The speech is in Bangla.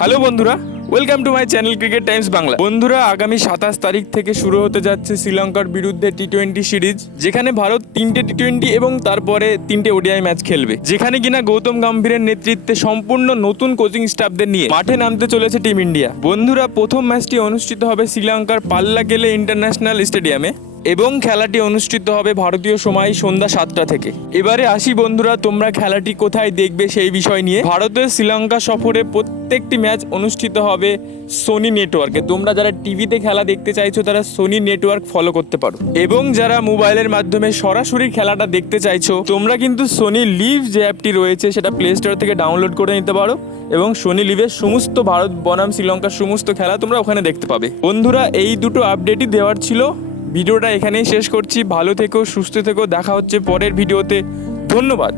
হ্যালো বন্ধুরা, welcome to my channel cricket Times Bangla. বন্ধুরা, আগামী 27 তারিখ থেকে শুরু হতে যাচ্ছে শ্রীলঙ্কার বিরুদ্ধে টি-20 সিরিজ, যেখানে ভারত 3টে টি-20 এবং তারপরে 3টে ওডিআই ম্যাচ খেলবে, যেখানে কিনা গৌতম গম্ভীরের নেতৃত্বে সম্পূর্ণ নতুন কোচিং স্টাফদের নিয়ে মাঠে নামতে চলেছে টিম ইন্ডিয়া। বন্ধুরা, প্রথম ম্যাচটি অনুষ্ঠিত হবে শ্রীলঙ্কার পাল্লাকেলে ইন্টারন্যাশনাল স্টেডিয়ামে এবং খেলাটি অনুষ্ঠিত হবে ভারতীয় সময় সন্ধ্যা 7টা থেকে। এবারে আসি বন্ধুরা, তোমরা খেলাটি কোথায় দেখবে সেই বিষয় নিয়ে। ভারতের শ্রীলঙ্কা সফরে প্রত্যেকটি ম্যাচ অনুষ্ঠিত হবে সোনি নেটওয়ার্কে। তোমরা যারা টিভিতে খেলা দেখতে চাইছো তারা সোনি নেটওয়ার্ক ফলো করতে পারো, এবং যারা মোবাইলের মাধ্যমে সরাসরি খেলাটা দেখতে চাইছো তোমরা কিন্তু সোনি লিভ যে অ্যাপটি রয়েছে সেটা প্লে স্টোর থেকে ডাউনলোড করে নিতে পারো, এবং সোনি লিভের সমস্ত ভারত বনাম শ্রীলঙ্কার সমস্ত খেলা তোমরা ওখানে দেখতে পাবে। বন্ধুরা, এই দুটো আপডেটই দেওয়ার ছিল। ভিডিওটা এখানেই শেষ করছি। ভালো থেকো, সুস্থ থেকো, দেখা হচ্ছে পরের ভিডিওতে। ধন্যবাদ।